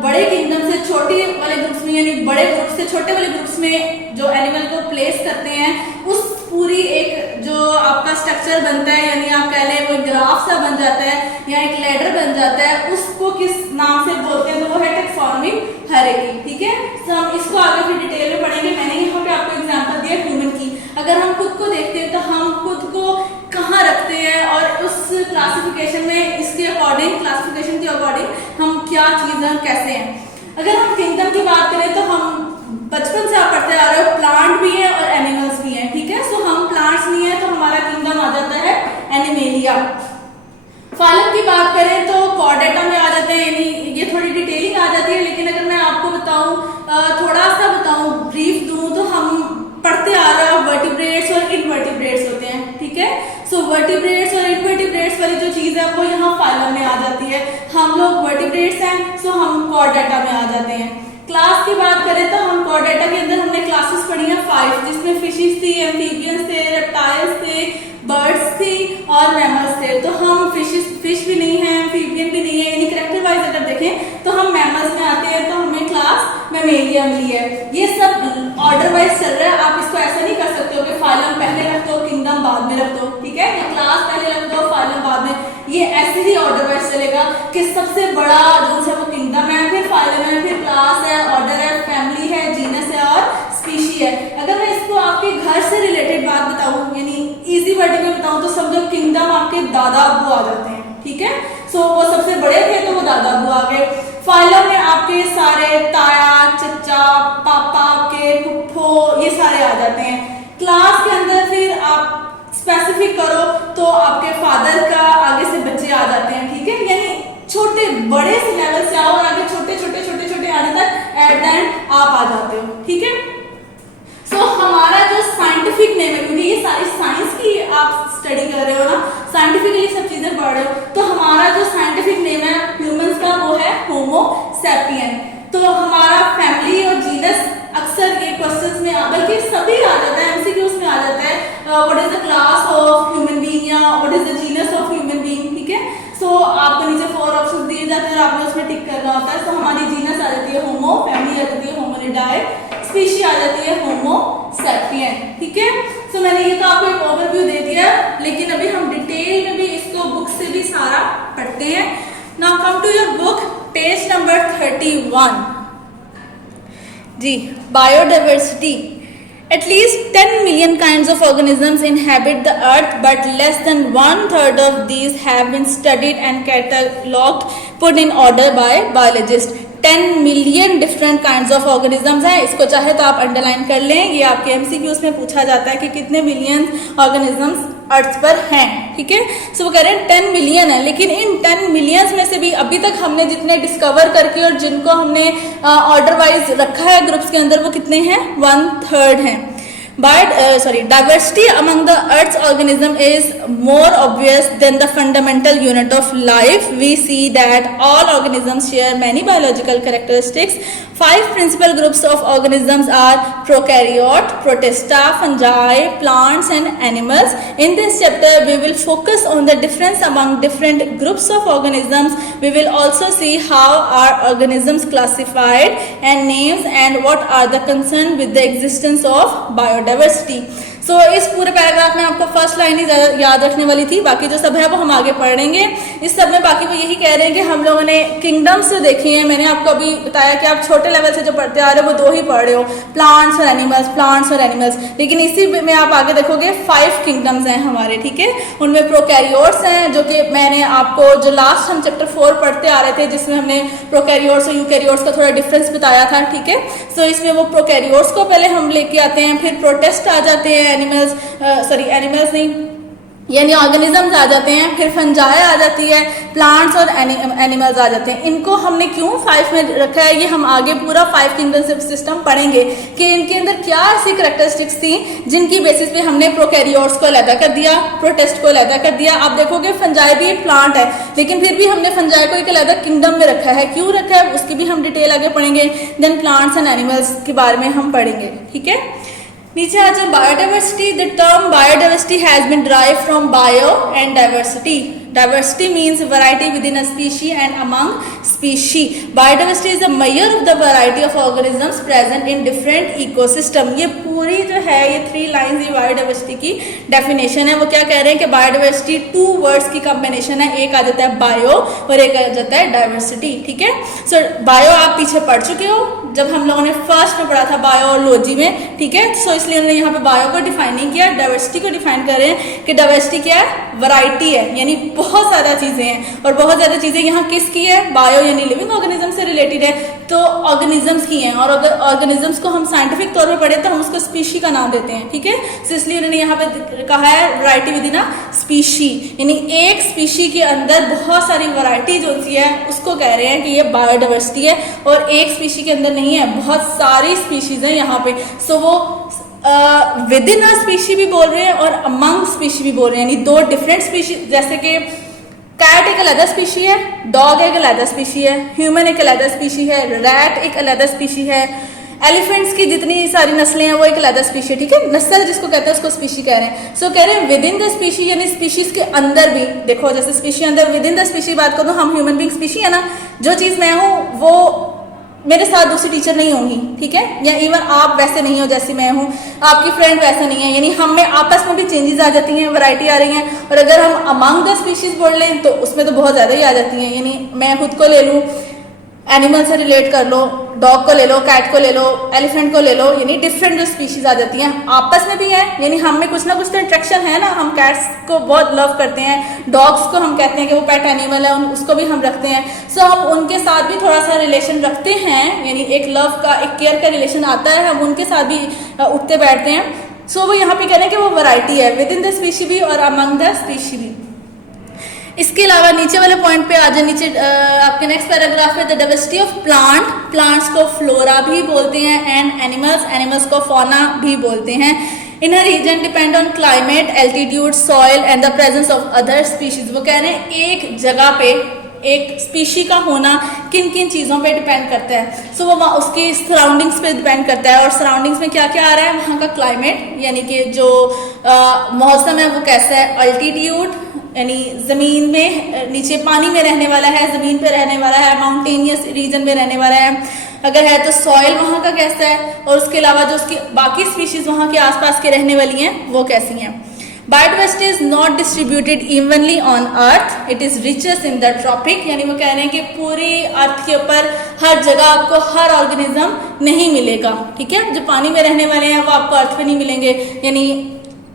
बड़े किंगडम से छोटे वाले ग्रुप्स में, यानी बड़े ग्रुप से छोटे वाले ग्रुप्स में जो एनिमल को प्लेस करते हैं, उस पूरी एक जो आपका स्ट्रक्चर बनता है, यानी आप कह लें वो ग्राफ सा बन जाता है या एक लैडर बन जाता है, उसको किस नाम से बोलते हैं, तो वो है टैक्सोनॉमिक हायरार्की। ठीक है, तो हम इसको आगे फिर डिटेल में पढ़ेंगे। मैंने यहाँ पे आपको एग्जांपल दिया ह्यूमन की। अगर हम खुद को देखते हैं तो हम खुद को कहाँ रखते हैं और उस क्लासिफिकेशन में, इसके अकॉर्डिंग, क्लासिफिकेशन के अकॉर्डिंग हम क्या चीज़ हैं, कैसे हैं। अगर हम किंगडम की बात करें तो हम बचपन से आप पढ़ते आ रहे हो, प्लांट भी है और एनिमल्स भी हैं। ठीक है, सो हम प्लांट्स नहीं है तो हमारा किंगडम आ जाता है एनिमेलिया। फाइलम की बात करें तो कॉर्डेटा में आ जाते हैं, यानी ये थोड़ी डिटेलिंग आ जाती है, लेकिन अगर मैं आपको बताऊं, थोड़ा सा बताऊं, ब्रीफ दूं, तो हम पढ़ते आ रहे हो वर्टिब्रेट्स और इनवर्टिब्रेट्स होते हैं। ठीक है, सो वर्टिब्रेट्स और इनवर्टिब्रेट्स वाली जो चीज है वो यहाँ फाइलम में आ जाती है। हम लोग वर्टिब्रेट्स हैं, सो हम कॉर्डेटा में आ जाते हैं। क्लास की बात करें तो हम कॉर्डेटा के अंदर हमने क्लासेस पढ़ी हैं 5, जिसमें फिशेस थी, एम्फीबियंस थे, रेप्टाइल्स थे, बर्ड्स थी और मैमल्स थे। तो हम फिश भी नहीं है, एम्फीबियन भी नहीं है, यानी कैरेक्टर वाइज अगर देखें तो हम मैमल्स में आते हैं, तो हमें क्लास मैमेलिया मिली है। ये सब ऑर्डर वाइज चल रहा है, आप इसको ऐसा नहीं कर सकते हो कि फाइलम पहले रख दो, किंगडम बाद में रख दो। ठीक है, या क्लास पहले रख दो, फाइलम बाद में, ये ऐसे ही ऑर्डर वाइज चलेगा कि सबसे बड़ा जो है वो किंगडम है, फिर फाइलम है, फिर क्लास है, ऑर्डर है, फैमिली है, जीनस है और स्पीशी है। अगर मैं इसको आपके घर से रिलेटेड बात बताऊं, यानी इजी वर्ड में बताऊं, तो समझो किंगडम आपके दादा अब्बू आ जाते हैं। ठीक है, सो वो सबसे बड़े थे तो वो दादा अब्बू आ गए। फाइलम में आपके सारे ताया, चचा, पापा के, फुफ्फो, ये सारे आ जाते हैं। क्लास के अंदर फिर आप स्पेसिफिक करो तो आपके फादर का आगे से बच्चे आ जाते हैं। ठीक है, यानी छोटे बड़े से लेवल से आओ और आगे छोटे छोटे छोटे छोटे आने तक एट द एंड आप आ जाते हो। ठीक है, सो हमारा जो साइंटिफिक साइंटिफिक नेम है, क्योंकि ये सारी साइंस की आप स्टडी कर रहे हो ना, साइंटिफिकली सब चीजें पढ़ रहे हो, तो हमारा जो साइंटिफिक नेम है ह्यूमंस का वो है होमो सैपियन। तो हमारा फैमिली और जीनस अक्सर ये क्वेश्चंस में बल्कि सभी आ जाता है, एमसीक्यूज में आ जाता है, what is the class of human being या what is the genus of human being, ठीक है। सो आपको नीचे 4 ऑप्शंस दिए जाते हैं और आपने उसमें टिक करना होता है। तो हमारी जीनस आ जाती है होमो, फैमिली आ जाती है होमिनिडाए, स्पीशी आ जाती है होमो सैपियन, ठीक है। सो मैंने ये तो आपको एक ओवरव्यू दे दिया, लेकिन अभी हम डिटेल में भी इसको बुक से भी सारा पढ़ते हैं। Now come to your book, page number 31 जी, biodiversity. At least 10 million kinds of organisms inhabit the earth, but less than 1/3 of these have been studied and catalogued, put in order by biologists. 10 million different kinds of organisms हैं। इसको चाहे तो आप underline कर लें, ये आपके MCQs में पूछा जाता है कि कितने मिलियन ऑर्गेनिजम्स अर्थ पर हैं, ठीक है। सो वो कह रहे हैं 10 मिलियन है, लेकिन इन 10 मिलियंस में से भी अभी तक हमने जितने डिस्कवर करके और जिनको हमने ऑर्डर वाइज रखा है ग्रुप्स के अंदर, वो कितने हैं, 1/3 हैं। Diversity among the Earth's organism is more obvious than the fundamental unit of life. We see that all organisms share many biological characteristics. 5 principal groups of organisms are prokaryote, protista, fungi, plants and animals. In this chapter, we will focus on the difference among different groups of organisms. We will also see how are organisms classified and names and what are the concern with the existence of biodiversity. सो इस पूरे paragraph में आपको first line ही याद रखने वाली थी, बाकी जो सब है वो हम आगे पढ़ेंगे। इस सब में बाकी वो यही कह रहे हैं कि हम लोगों ने किंगडम्स जो देखी हैं, मैंने आपको अभी बताया कि आप छोटे लेवल से जो पढ़ते आ रहे हो वो 2 ही पढ़ रहे हो, प्लांट्स और एनिमल्स, लेकिन इसी में आप आगे देखोगे 5 किंगडम्स हैं हमारे, ठीक है। उनमें प्रोकैरियोट्स हैं, जो कि मैंने आपको जो लास्ट हम चैप्टर 4 पढ़ते आ रहे थे, जिसमें हमने प्रोकैरियोट्स और यूकैरियोट्स का थोड़ा डिफरेंस बताया था, ठीक है। सो इसमें वो प्रोकैरियोट्स को पहले हम लेके आते हैं, फिर प्रोटिस्ट आ जाते हैं, एनिमल्स नहीं यानी ऑर्गेनिजम्स आ जाते हैं, फिर फंजाई आ जाती है, प्लांट्स और एनिमल्स आ जाते हैं। इनको हमने क्यों 5 में रखा है, ये हम आगे पूरा 5 किंगडम सिस्टम पढ़ेंगे कि इनके अंदर क्या ऐसी कैरेक्टरिस्टिक्स थी जिनकी बेसिस पे हमने प्रोकैरियोट्स को अलग कर दिया, प्रोटिस्ट को अलग कर दिया। आप देखोगे फंजाई भी एक प्लांट है, लेकिन फिर भी हमने फंजाई को एक अलग किंगडम में रखा है। क्यों रखा है उसकी भी हम डिटेल आगे पढ़ेंगे। देन प्लांट्स एंड एनिमल्स के बारे में हम पढ़ेंगे, ठीक है। नीचे आ जाए biodiversity. The term biodiversity has been derived from bio and diversity. Diversity means variety within a species and among species. Biodiversity is a measure of the variety of organisms present in different ecosystem. ये पूरी जो है ये 3 lines ये biodiversity की definition है। वो क्या कह रहे हैं कि बायोडाइवर्सिटी 2 वर्ड्स की कॉम्बिनेशन है, एक आ जाता है बायो और एक आ जाता है डाइवर्सिटी, ठीक है। सो बायो आप पीछे पढ़ चुके हो जब हम लोगों ने फर्स्ट में पढ़ा था बायोलॉजी में, ठीक है। सो इसलिए हमने यहाँ पे बायो को डिफाइन नहीं किया, डाइवर्सिटी को डिफाइन कर रहे हैं कि डाइवर्सिटी क्या है, वैरायटी है, यानी बहुत ज़्यादा चीज़ें हैं और बहुत ज़्यादा चीज़ें यहाँ किसकी है, बायो यानी लिविंग ऑर्गेनिज्म से रिलेटेड है, तो ऑर्गेनिजम्स की हैं। और अगर ऑर्गेनिजम्स को हम साइंटिफिक तौर पे पढ़े तो हम उसको स्पीशी का नाम देते हैं, ठीक है। तो इसलिए उन्होंने यहाँ पे कहा है variety with in a species, यानी एक स्पीशी के अंदर बहुत सारी वैरायटी जो सी है उसको कह रहे हैं कि ये बायोडाइवर्सिटी है। और एक स्पीशी के अंदर नहीं है, बहुत सारी स्पीशीज हैं यहाँ पे। सो वो विद इन अ स्पीशी भी बोल रहे हैं और अमंग स्पीशी भी बोल रहे हैं, यानी 2 डिफरेंट स्पीशी, जैसे कि कैट एक अलग स्पीशी है, डॉग एक अलग स्पीशी है, ह्यूमन एक अलग स्पीशी है, रैट एक अलग स्पीशी है, एलिफेंट्स की जितनी सारी नस्लें हैं वो एक अलग स्पीशी है, ठीक है। नस्ल जिसको कहते हैं उसको स्पीशी कह रहे हैं। सो कह रहे हैं विद इन द स्पीशी, यानी स्पीशीज के अंदर भी देखो, जैसे स्पीशी अंदर विद इन द स्पीशी बात करो, हम ह्यूमन बीइंग स्पीशी है ना, जो चीज़ मैं हूँ वो मेरे साथ दूसरी टीचर नहीं होंगी, ठीक है, या इवन आप वैसे नहीं हो जैसी मैं हूँ, आपकी फ्रेंड वैसे नहीं है, यानी हम में आपस में भी चेंजेस आ जाती हैं, वैरायटी आ रही हैं। और अगर हम अमंग द स्पीशीज बोल लें तो उसमें तो बहुत ज़्यादा ही आ जाती हैं, यानी मैं खुद को ले लूँ, एनिमल से रिलेट कर लो, डॉग को ले लो, कैट को ले लो, एलिफेंट को ले लो, यानी डिफरेंट जो स्पीशीज आ जाती हैं आपस में भी हैं, यानी हम में कुछ ना कुछ तो इंट्रैक्शन है ना। हम कैट्स को बहुत लव करते हैं, डॉग्स को हम कहते हैं कि वो पेट एनिमल है, उसको भी हम रखते हैं। सो हम उनके साथ भी थोड़ा सा रिलेशन रखते हैं, यानी एक लव का एक केयर का रिलेशन आता है, हम उनके साथ भी उठते बैठते हैं। सो वो यहाँ पे कह रहे हैं कि वो वैरायटी है विद इन द स्पीशी भी और अमंग द स्पीशी भी। इसके अलावा नीचे वाले पॉइंट पे आ जाए, नीचे आपके नेक्स्ट पैराग्राफ में द डाइवर्सिटी ऑफ प्लांट्स को फ्लोरा भी बोलते हैं, एंड एनिमल्स को फौना भी बोलते हैं। इन हर region depend on climate, altitude, soil and the presence of other species. वो कह रहे हैं एक जगह पे एक स्पीशी का होना किन किन चीज़ों पे डिपेंड करता है। सो वो उसकी सराउंडिंग्स पे डिपेंड करता है, और सराउंडिंग्स में क्या क्या आ रहा है, वहाँ का क्लाइमेट यानी कि जो मौसम है वो कैसा है, अल्टीट्यूड यानी ज़मीन में नीचे पानी में रहने वाला है, ज़मीन पे रहने वाला है, माउंटेनियस रीजन में रहने वाला है, अगर है तो सॉइल वहाँ का कैसा है, और उसके अलावा जो उसकी बाकी स्पीशीज़ वहाँ के आसपास के रहने वाली हैं वो कैसी हैं। Biodiversity is not distributed evenly on earth, it is richest in the tropic. यानी वो कह रहे हैं कि पूरी अर्थ के ऊपर हर जगह आपको हर ऑर्गेनिज्म नहीं मिलेगा, ठीक है। जो पानी में रहने वाले हैं वो आपको अर्थ पे नहीं मिलेंगे, यानी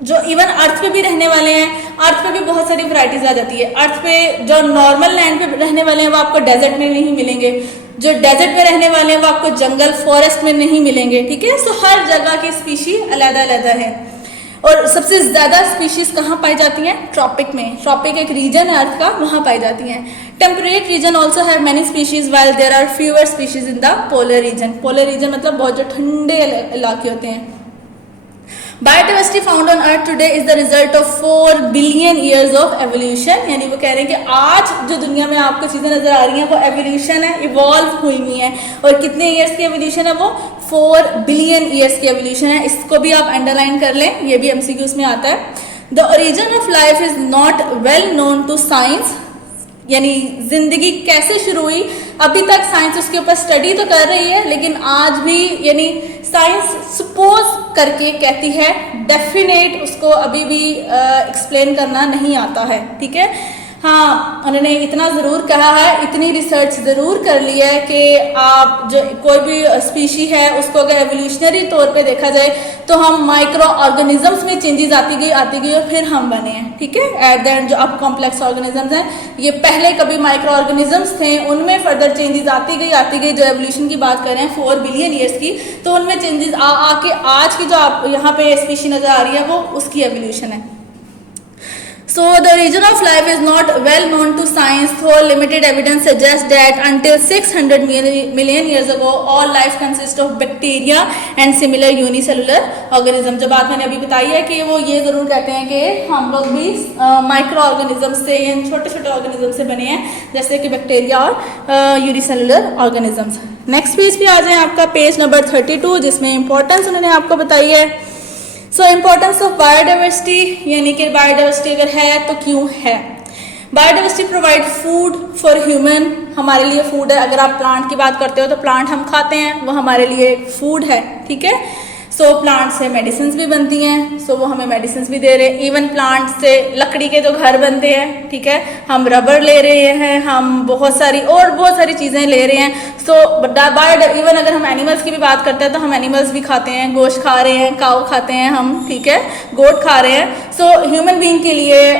जो इवन अर्थ पे भी रहने वाले हैं, अर्थ पे भी बहुत सारी वैरायटीज आ जाती है। अर्थ पे जो नॉर्मल लैंड पे रहने वाले हैं वो आपको डेजर्ट में नहीं मिलेंगे, जो डेजर्ट में रहने वाले हैं वो आपको जंगल फॉरेस्ट में नहीं मिलेंगे, ठीक है। सो हर जगह की स्पीशी अलग अलग है, और सबसे ज्यादा स्पीशीज कहाँ पाई जाती हैं, ट्रॉपिक में। ट्रॉपिक एक रीजन है अर्थ का, वहां पाई जाती हैं। Temperate region also have many species while there are fewer species in the polar region. Polar region मतलब बहुत जो ठंडे इलाके होते हैं। Biodiversity found on earth today is the result of 4 billion years of evolution. यानी वो कह रहे हैं कि आज जो दुनिया में आपको चीजें नजर आ रही हैं वो एवोल्यूशन है, इवॉल्व हुई हुई है। और कितने ईयर्स की एवोल्यूशन है वो 4 बिलियन ईयर्स की एवोल्यूशन है। इसको भी आप अंडरलाइन कर लें, ये भी एमसीक्यूज में आता है। The origin of life is not well known to science, यानी जिंदगी कैसे शुरू हुई अभी तक साइंस उसके ऊपर स्टडी तो कर रही है, लेकिन आज भी यानी साइंस सपोज करके कहती है, डेफिनेट उसको अभी भी एक्सप्लेन करना नहीं आता है, ठीक है। हाँ, उन्होंने इतना ज़रूर कहा है, इतनी रिसर्च ज़रूर कर ली है कि आप जो कोई भी स्पीशी है उसको अगर एवोल्यूशनरी तौर पे देखा जाए तो हम माइक्रो ऑर्गेनिजम्स में चेंजेस आती गई और फिर हम बने हैं, ठीक है। एट द एंड जो अब कॉम्प्लेक्स ऑर्गेनिजम्स हैं, ये पहले कभी माइक्रो ऑर्गेनिजम्स थे, उनमें फर्दर चेंजेस आती गई। जो एवोल्यूशन की बात कर रहे हैं 4 बिलियन ईयर्स की, तो उनमें चेंजेस आके आज की जो आप यहाँ पे स्पीशी नज़र आ रही है वो उसकी एवोल्यूशन है। So the origin of life is not well known to science, though limited evidence suggests that until 600 million years ago, all life consists of bacteria and similar unicellular organism। जो बात मैंने अभी बताई है कि वो ये ज़रूर कहते हैं कि हम लोग भी माइक्रो ऑर्गेनिज्म से, यानी छोटे छोटे ऑर्गेनिज्म से बने हैं, जैसे कि बैक्टीरिया और यूनिसेलुलर ऑर्गेनिजम्स। नेक्स्ट पेज पे आ जाए, आपका पेज नंबर 32, जिसमें इंपॉर्टेंस उन्होंने आपको बताई है। सो इम्पोर्टेंस ऑफ बायोडाइवर्सिटी, यानी कि बायोडाइवर्सिटी अगर है तो क्यों है। Biodiversity provide food for human, हमारे लिए फूड है। अगर आप प्लांट की बात करते हो तो प्लांट हम खाते हैं, वो हमारे लिए फूड है, ठीक है। सो प्लांट से मेडिसिन भी बनती हैं, सो वो हमें मेडिसिन भी दे रहे हैं। इवन प्लांट से लकड़ी के जो घर बनते हैं, ठीक है, हम रबर ले रहे हैं, हम बहुत सारी चीज़ें ले रहे हैं। सो इवन अगर हम एनिमल्स की भी बात करते हैं तो हम एनिमल्स भी खाते हैं, गोश्त खा रहे हैं, काऊ खाते हैं हम, ठीक है, गोट खा रहे हैं। सो ह्यूमन बीइंग के लिए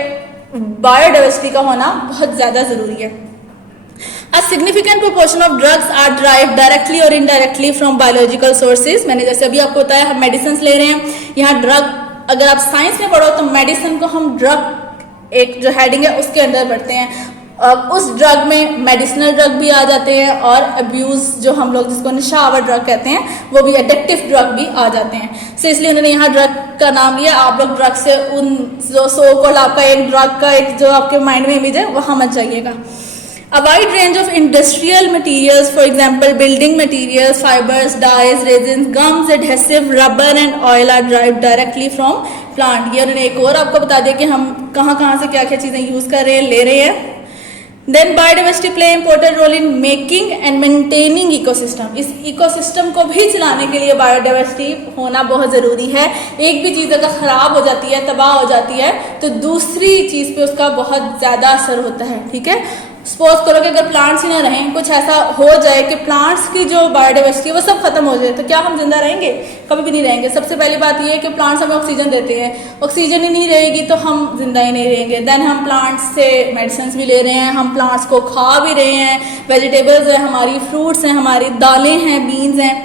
बायोडाइवर्सिटी का होना बहुत ज़्यादा ज़रूरी है। A significant proportion of drugs are derived directly or indirectly from biological sources। मैंने जैसे अभी आपको बताया, हम मेडिसिन ले रहे हैं। यहाँ ड्रग, अगर आप साइंस में पढ़ो तो मेडिसिन को हम ड्रग, एक जो हेडिंग है उसके अंदर पढ़ते हैं। उस ड्रग में मेडिसिनल ड्रग भी आ जाते हैं, और अब्यूज जो हम लोग जिसको नशावर ड्रग कहते हैं वो भी, एडिक्टिव ड्रग भी आ जाते हैं। सो इसलिए उन्होंने यहाँ ड्रग का नाम लिया। आप लोग ड्रग से उन जो सो कॉल्ड आपका एक ड्रग का एक जो आपके माइंड में इमेज है वहाँ मत जाइएगा। A wide range of industrial materials, for example, building materials, fibers, dyes, resins, gums, adhesive, rubber and oil are derived directly from plant। ये उन्होंने एक और आपको बता दिया कि हम कहाँ से क्या चीज़ें यूज़ कर रहे हैं, ले रहे हैं। Then biodiversity play important role in making and maintaining ecosystem। इस इकोसिस्टम को भी चलाने के लिए बायोडाइवर्सिटी होना बहुत ज़रूरी है। एक भी चीज़ अगर ख़राब हो जाती है, तबाह हो जाती है, तो दूसरी चीज़ पे उसका बहुत ज़्यादा असर होता है, ठीक है। सपोज करो कि अगर प्लांट्स ही ना रहें, कुछ ऐसा हो जाए कि प्लांट्स की जो बायोडाइवर्सिटी है वो सब खत्म हो जाए, तो क्या हम जिंदा रहेंगे? कभी भी नहीं रहेंगे। सबसे पहली बात ये है कि प्लांट्स हमें ऑक्सीजन देते हैं, ऑक्सीजन ही नहीं रहेगी तो हम जिंदा ही नहीं रहेंगे। देन हम प्लांट्स से मेडिसिन भी ले रहे हैं, हम प्लांट्स को खा भी रहे हैं, वेजिटेबल्स हैं हमारी, फ्रूट्स हैं हमारी, दालें हैं, बीन्स हैं।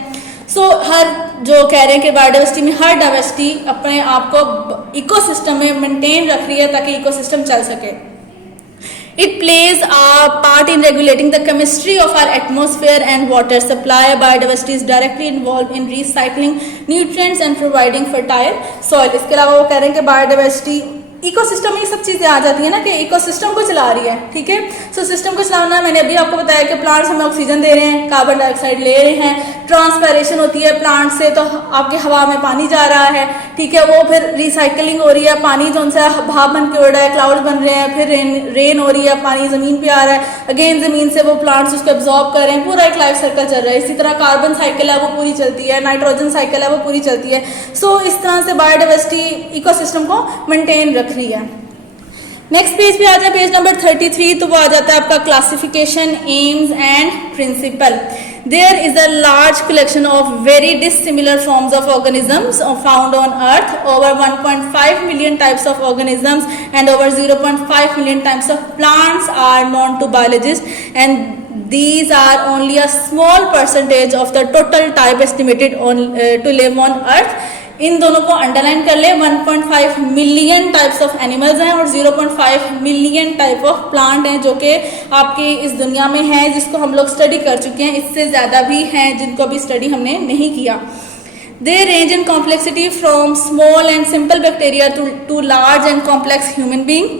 सो हर जो कह रहे हैं कि बायोडाइवर्सिटी में हर डाइवर्सिटी अपने आप को इकोसिस्टम में मेंटेन रख रही है ताकि इकोसिस्टम चल सके। It plays a part in regulating the chemistry of our atmosphere and water supply. Biodiversity is directly involved in recycling nutrients and providing fertile soil. इसके अलावा वो कह रहे हैं कि बायोडाइवर्सिटी इकोसिस्टम में ये सब चीजें आ जाती है ना कि इकोसिस्टम को चला रही है, ठीक है। सो सिस्टम को चलाना, मैंने अभी आपको बताया कि प्लांट्स हमें ऑक्सीजन दे रहे हैं, कार्बन डाइऑक्साइड ले रहे हैं, ट्रांसपायरेशन होती है प्लांट से तो आपके हवा में पानी जा रहा है, ठीक है। वो फिर रिसाइकलिंग हो रही है, पानी जो उनसे भाप बन के उड़ रहा है, क्लाउड बन रहे हैं, फिर रेन हो रही है, पानी जमीन पे आ रहा है, अगेन जमीन से वो प्लांट्स उसको एब्जॉर्ब कर रहे हैं, पूरा एक लाइफ सर्कल चल रहा है। इसी तरह कार्बन साइकिल है वो पूरी चलती है, नाइट्रोजन साइकिल है वो पूरी चलती है। सो इस तरह से बायोडाइवर्सिटी इकोसिस्टम को मेंटेन रख रही है। नेक्स्ट पेज पे आ जाए, पेज नंबर 33, तो वो आ जाता है आपका classification, aims and principle. There is a large collection of very dissimilar forms of organisms found on Earth. Over 1.5 million types of organisms and over 0.5 million types of plants are known to biologists, and these are only a small percentage of the total type estimated to live on Earth. इन दोनों को underline कर ले। 1.5 million types of animals हैं और 0.5 million type of plant हैं जो कि आपकी इस दुनिया में है, जिसको हम लोग स्टडी कर चुके हैं। इससे ज़्यादा भी हैं जिनको अभी स्टडी हमने नहीं किया। They range in complexity from small and simple bacteria to large and complex human being.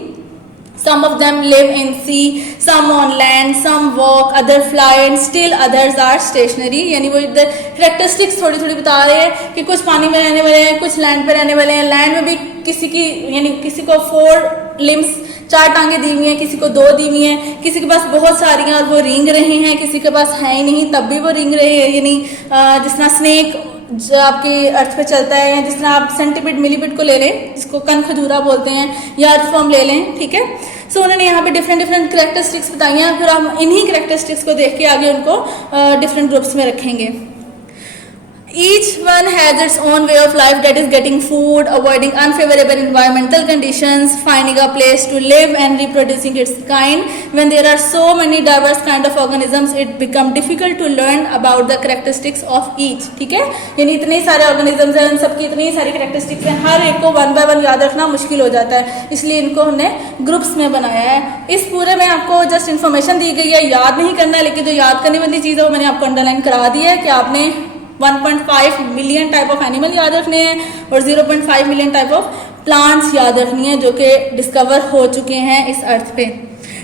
Some of them live in sea, some on land, some walk, other fly, and still others are stationary. यानी वो इधर characteristics थोड़ी थोड़ी बता रहे हैं कि कुछ पानी में रहने वाले हैं, कुछ लैंड पे रहने वाले हैं। लैंड में भी किसी की यानी किसी को 4 limbs 4 टांगे दी हुई हैं, किसी को 2 दी हुई हैं, किसी के पास बहुत सारी हैं और वो रेंग रहे हैं, किसी के पास है ही नहीं तब भी वो रेंग रहे हैं। यानी जिस तरह स्नेक जो आपके अर्थ पे चलता है, या जिस तरह आप सेंटीपीड मिलीपीड को ले लें जिसको कन खजूरा बोलते हैं, या अर्थ फॉर्म ले लें, ठीक है। सो उन्होंने यहाँ पे डिफरेंट कैरेक्टरिस्टिक्स बताई हैं, फिर हम इन्हीं कैरेक्टरिस्टिक्स को देख के आगे उनको डिफरेंट ग्रुप्स में रखेंगे। Each one has its own way of life, that is getting food, avoiding unfavorable environmental conditions, finding a place to live and reproducing its kind. When there are so many diverse kind of organisms, it becomes difficult to learn about the characteristics of each. ठीक है, यानी इतने सारे organisms हैं, उन सबकी इतनी सारी characteristics हैं, हर एक को 1 by 1 याद रखना मुश्किल हो जाता है, इसलिए इनको हमने ग्रुप्स में बनाया है। इस पूरे में आपको जस्ट इन्फॉर्मेशन दी गई है, याद नहीं करना है, लेकिन जो याद करने वाली चीज़ है वो मैंने आपको अंडरलाइन करा दी है कि आपने 1.5 मिलियन टाइप ऑफ एनिमल याद रखने हैं और 0.5 मिलियन टाइप ऑफ प्लांट्स याद रखनी है जो कि डिस्कवर हो चुके हैं इस अर्थ पे।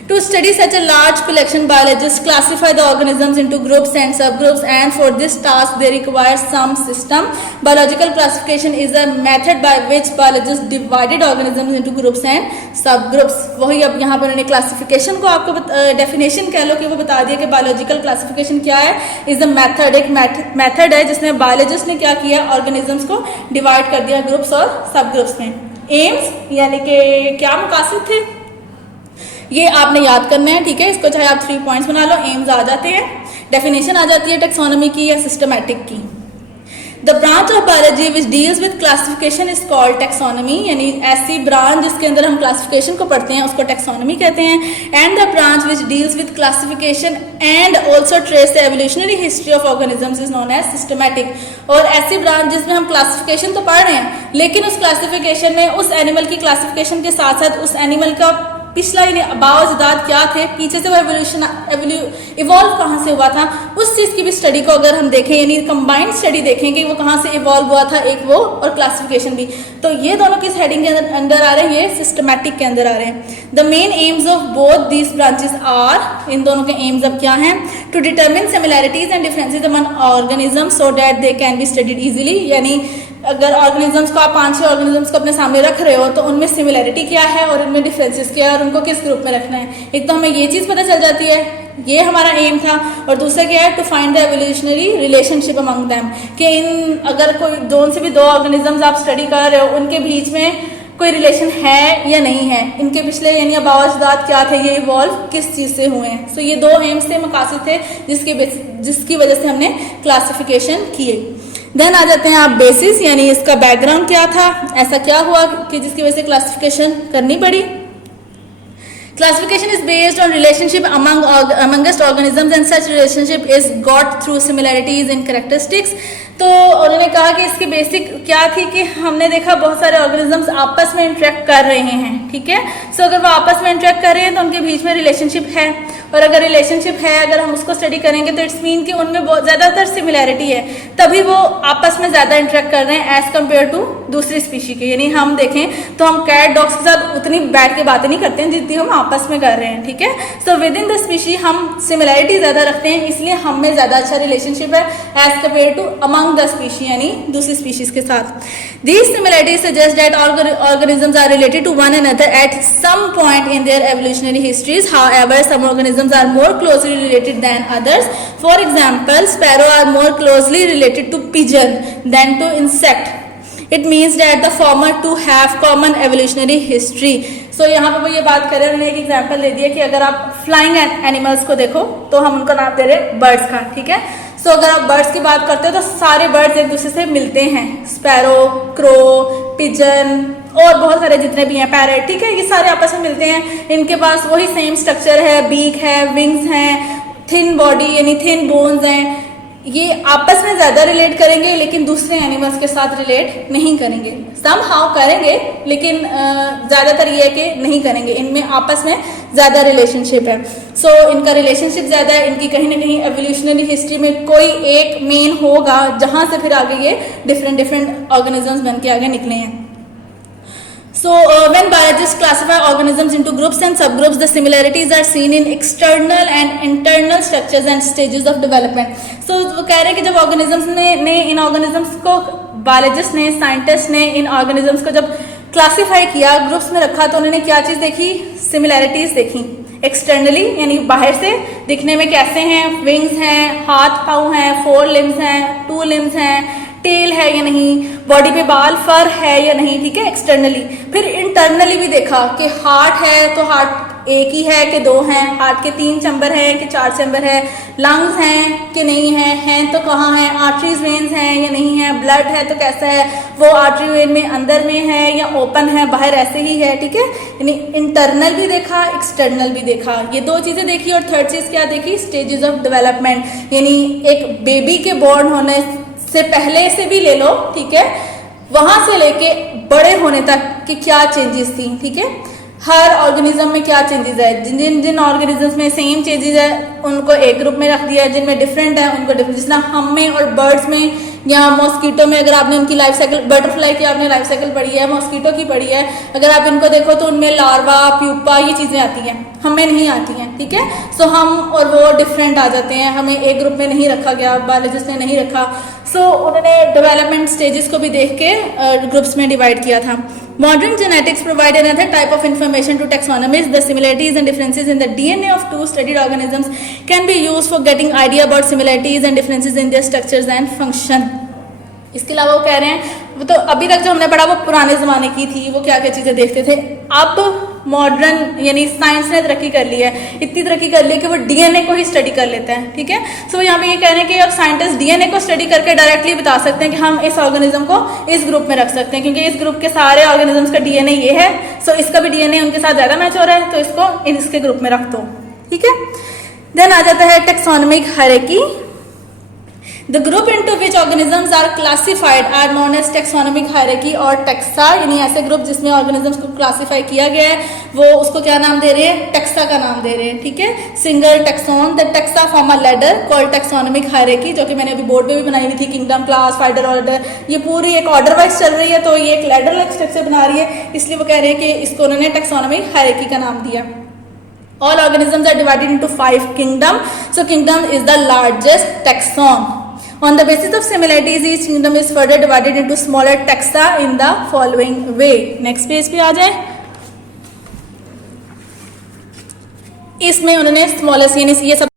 To study such a large collection, biologists classify the organisms into groups and subgroups, and for this task they require some system. Biological classification is a method by which biologists divided organisms into groups and subgroups. वही अब यहाँ पर उन्होंने classification को आपको definition कह लो कि वो बता दिया कि बायोलॉजिकल क्लासिफिकेशन क्या है। इज अ मेथड, एक मेथड है जिसने बायोलॉजिस्ट ने क्या किया, ऑर्गेनिजम्स को डिवाइड कर दिया ग्रुप्स और सब ग्रुप्स में। एम्स यानी कि क्या मकासद थे ये आपने याद करना है, ठीक है। इसको चाहे आप 3 पॉइंट्स बना लो, एम्स आ जाते हैं, डेफिनेशन आ जाती है टेक्सोनॉमी की या सिस्टमैटिक की। The branch of biology which deals with classification is called taxonomy, यानी ऐसी ब्रांच जिसके अंदर हम क्लासिफिकेशन को पढ़ते हैं उसको टेक्सोनॉमी कहते हैं। And the branch which deals with classification and also trace the evolutionary history of organisms is known as systematic. और ऐसी ब्रांच जिसमें हम क्लासिफिकेशन तो पढ़ रहे हैं लेकिन उस क्लासिफिकेशन में उस एनिमल की क्लासिफिकेशन के साथ साथ उस एनिमल का पिछला अबावजात क्या थे, पीछे से वो इवॉल्व कहाँ से हुआ था, उस चीज़ की भी स्टडी को अगर हम देखें, यानी कंबाइंड स्टडी देखें कि वो कहाँ से इवॉल्व हुआ था, एक वो और क्लासिफिकेशन भी, तो ये दोनों किस हेडिंग के अंदर आ रहे हैं, ये सिस्टमैटिक के अंदर आ रहे हैं। The main aims of both these branches are, इन दोनों के एम्स अब क्या हैं, to determine similarities and differences among organisms so that they can be studied easily. यानी अगर ऑर्गेनिजम्स को आप 5-6 ऑर्गेनिजम्स को अपने सामने रख रहे हो तो उनमें सिमिलैरिटी क्या है और उनमें डिफरेंसेस क्या है और उनको किस ग्रुप में रखना है। एक तो हमें ये चीज़ पता चल जाती है, ये हमारा एम था, और दूसरा क्या है, to find the evolutionary relationship among them, कि इन अगर कोई दोनों से भी 2 ऑर्गेनिजम्स आप स्टडी कर रहे हो उनके बीच में कोई रिलेशन है या नहीं है, इनके पिछले यानी अबावजात क्या थे, ये इवॉल्व किस चीज़ से हुए हैं। सो ये 2 एम्स थे, मकासद थे जिसकी वजह से हमने क्लासिफिकेशन किए। देन आ जाते हैं आप बेसिस, यानी इसका बैकग्राउंड क्या था, ऐसा क्या हुआ कि जिसकी वजह से क्लासिफिकेशन करनी पड़ी। Classification is based on relationship amongst organisms, and such relationship is got through similarities in characteristics. तो उन्होंने कहा कि इसकी बेसिक क्या थी कि हमने देखा बहुत सारे ऑर्गेनिजम्स आपस में इंटरेक्ट कर रहे हैं, ठीक है। सो अगर वो आपस में इंटरेक्ट कर रहे हैं तो उनके बीच में रिलेशनशिप है, और अगर रिलेशनशिप है, अगर हम उसको स्टडी करेंगे तो इट्स मीन कि उनमें बहुत ज़्यादातर सिमिलैरिटी है, तभी वो आपस में ज़्यादा इंटरेक्ट कर रहे हैं एज कम्पेयर टू दूसरी स्पीशी के। यानी हम देखें तो हम कैट डॉग्स के साथ उतनी बैठ के बातें नहीं करते हैं जितनी हम आपस में कर रहे हैं, ठीक है। So with in the species हम सिमिलैरिटी ज़्यादा रखते हैं, इसलिए हम में ज़्यादा अच्छा रिलेशनशिप है as compare to among the species, यानी दूसरी स्पीशीज के साथ। These similarities suggest that organisms are related to one another at some point in their evolutionary histories. However, some organisms are more closely related than others. For example, sparrows are more closely related to pigeon than to insect. It means that the former two have common evolutionary history. So यहाँ पे वो ये बात कर रहे हैं, उन्होंने एक एग्जाम्पल दे दिया कि अगर आप फ्लाइंग एनिमल्स को देखो तो हम उनका नाम दे रहे हैं बर्ड्स का, ठीक है। सो अगर आप बर्ड्स की बात करते हो तो सारे बर्ड्स एक दूसरे से मिलते हैं, स्पैरो, क्रो, पिजन और बहुत सारे जितने भी हैं, पैरट, ठीक है, ये सारे आपस में मिलते हैं। इनके पास वही सेम स्ट्रक्चर है, बीक है, विंग्स हैं, थिन बॉडी यानी थिन बोन्स हैं। ये आपस में ज़्यादा रिलेट करेंगे लेकिन दूसरे एनिमल्स के साथ रिलेट नहीं करेंगे। सम हाउ करेंगे लेकिन ज़्यादातर ये है कि नहीं करेंगे, इनमें आपस में ज़्यादा रिलेशनशिप है। सो इनका रिलेशनशिप ज़्यादा है, इनकी कहीं ना कहीं एवोल्यूशनरी हिस्ट्री में कोई एक मेन होगा जहाँ से फिर आगे ये डिफरेंट ऑर्गेनिजम्स बन के आगे निकले हैं। So when biologists classify organisms into groups and subgroups, the similarities are seen in external and internal structures and stages of development. So वो कह रहे हैं कि जब organisms ने इन organisms को biologists ने, साइंटिस्ट ने इन organisms को जब क्लासीफाई किया, ग्रुप्स में रखा, तो उन्होंने क्या चीज़ देखी? सिमिलैरिटीज देखी एक्सटर्नली, यानी बाहर से दिखने में कैसे हैं, विंग्स हैं, हाथ पाँव हैं, 4 लिम्स हैं, 2 लिम्स हैं, टेल है या नहीं, बॉडी पे बाल, फर है या नहीं, ठीक है, एक्सटर्नली। फिर इंटरनली भी देखा कि हार्ट है तो हार्ट एक ही है कि 2 हैं, हार्ट के 3 चैम्बर हैं कि 4 चैम्बर है, लंग्स हैं कि नहीं हैं तो कहाँ हैं, आर्टरीज वेन्स हैं या नहीं है, ब्लड है तो कैसा है, वो आर्टरी वेन में अंदर में है या ओपन है, बाहर ऐसे ही है, ठीक है। यानी इंटरनल भी देखा, एक्सटर्नल भी देखा, ये 2 चीज़ें देखी। और थर्ड चीज़ क्या देखी? स्टेजेस ऑफ डेवलपमेंट, यानी एक बेबी के बॉर्न होने से पहले से भी ले लो, ठीक है, वहां से लेके बड़े होने तक कि क्या चेंजेस थी, ठीक है, हर ऑर्गेनिज्म में क्या चेंजेस है। जिन ऑर्गेनिजम्स में सेम चेंजेस है उनको एक ग्रुप में रख दिया है, जिनमें डिफरेंट है उनको डिफरेंट। जिस हम में और बर्ड्स में या मॉस्कीटो में, अगर आपने उनकी लाइफ साइकिल, बटरफ्लाई की आपने लाइफ साइकिल पढ़ी है, मॉस्कीटो की पढ़ी है, अगर आप इनको देखो तो उनमें लार्वा, प्यूपा, ये चीज़ें आती हैं, हमें नहीं आती हैं, ठीक है। सो हम और वो डिफरेंट आ जाते हैं, हमें एक ग्रुप में नहीं रखा गया, बायोलॉजिस्ट ने नहीं रखा। सो उन्होंने डेवलपमेंट स्टेजेस को भी देख के ग्रुप्स में डिवाइड किया था। Modern genetics provide another type of information to taxonomists. The similarities and differences in the DNA of 2 studied organisms can be used for getting idea about similarities and differences in their structures and function. इसके अलावा वो कह रहे हैं, वो तो अभी तक जो हमने पढ़ा वो पुराने ज़माने की थी, वो क्या क्या चीज़ें देखते थे। अब मॉडर्न यानी साइंस ने तरक्की कर ली है, इतनी तरक्की कर ली है कि वो डीएनए को ही स्टडी कर लेते हैं, ठीक है। सो यहाँ पे ये कह रहे हैं कि अब साइंटिस्ट डीएनए को स्टडी करके डायरेक्टली बता सकते हैं कि हम इस ऑर्गेनिज्म को इस ग्रुप में रख सकते हैं, क्योंकि इस ग्रुप के सारे ऑर्गेनिजम्स का डीएनए ये है, सो इसका भी डीएनए उनके साथ ज़्यादा मैच हो रहा है, तो इसको इसके ग्रुप में रख दो, ठीक है। देन आ जाता है taxonomic hierarchy. The group into which organisms are classified are known as taxonomic hierarchy और टैक्सा, यानी ऐसे ग्रुप जिसमें ऑर्गेनिजम्स को क्लासीफाई किया गया है वो उसको क्या नाम दे रहे हैं? टैक्सा का नाम दे रहे हैं, ठीक है। Single taxon, the taxa form a ladder called taxonomic hierarchy, जो कि मैंने अभी बोर्ड पे भी बनाई हुई थी, किंगडम, क्लास, फाइडर, ऑर्डर, ये पूरी एक ऑर्डर वाइज चल रही है, तो ये एक लैडर लाइक स्ट्रक्चर बना रही है, इसलिए वो कह रहे हैं कि इसको उन्होंने टैक्सोनोमिक हायरार्की का नाम दिया। All organisms are divided into 5 kingdoms. So kingdom is the largest taxon. On the basis of similarities, each kingdom is further divided into smaller taxa in the following way. Next page पे आ जाए। इसमें उन्होंने smallest यानी ये सबसे